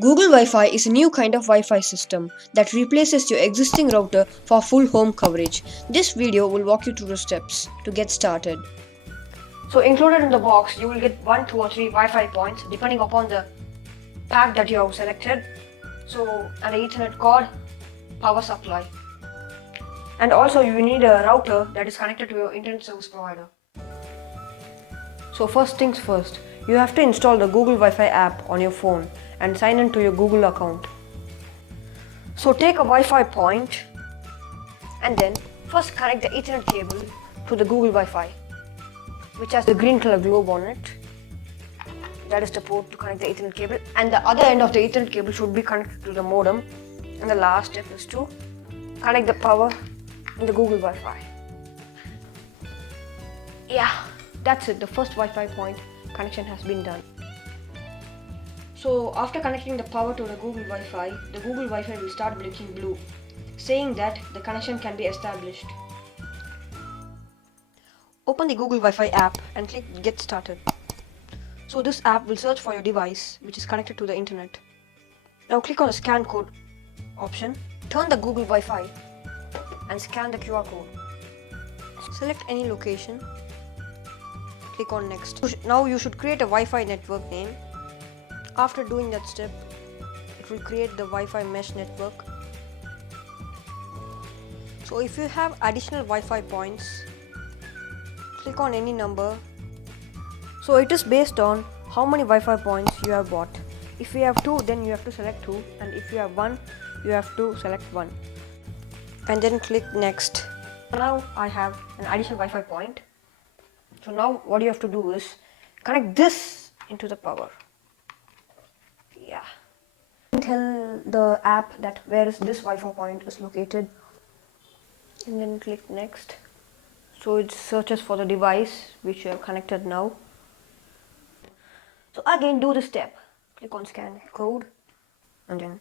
Google Wi-Fi is a new kind of Wi-Fi system that replaces your existing router for full home coverage. This video will walk you through the steps to get started. So included in the box, you will get 1, 2 or 3 Wi-Fi points depending upon the pack that you have selected. So an Ethernet cord, power supply. And also you need a router that is connected to your internet service provider. So first things first, you have to install the Google Wi-Fi app on your phone and sign in to your Google account. So take a Wi-Fi point and then first connect the Ethernet cable to the Google Wi-Fi, which has the green color globe on it. That is the port to connect the Ethernet cable, and the other end of the Ethernet cable should be connected to the modem. And the last step is to connect the power in the Google Wi-Fi. Yeah, that's it. The first Wi-Fi point connection has been done. So after connecting the power to the Google Wi-Fi, the Google Wi-Fi will start blinking blue, saying that the connection can be established. Open the Google Wi-Fi app and click Get Started. So this app will search for your device which is connected to the internet. Now click on the scan code option. Turn the Google Wi-Fi and scan the QR code. Select any location. Click on next. Now you should create a Wi-Fi network name. After doing that step, it will create the Wi-Fi mesh network. So if you have additional Wi-Fi points, click on any number. So it is based on how many Wi-Fi points you have bought. If you have 2, then you have to select 2, and if you have 1, you have to select 1. And then click next. Now I have an additional Wi-Fi point. So now what you have to do is connect this into the power. Yeah. Tell the app that where is this Wi-Fi point is located, and then click next. So it searches for the device which you have connected now. So again do the step. Click on scan code and then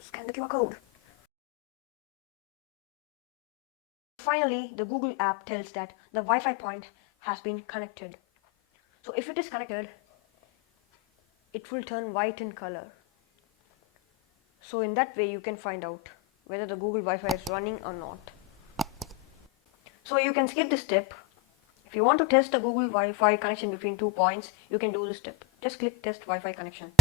scan the QR code. Finally, the Google app tells that the Wi-Fi point has been connected. So if it is connected, it will turn white in color. So in that way you can find out whether the Google Wi-Fi is running or not. So you can skip this step. If you want to test the Google Wi-Fi connection between 2 points, you can do this step. Just click test Wi-Fi connection.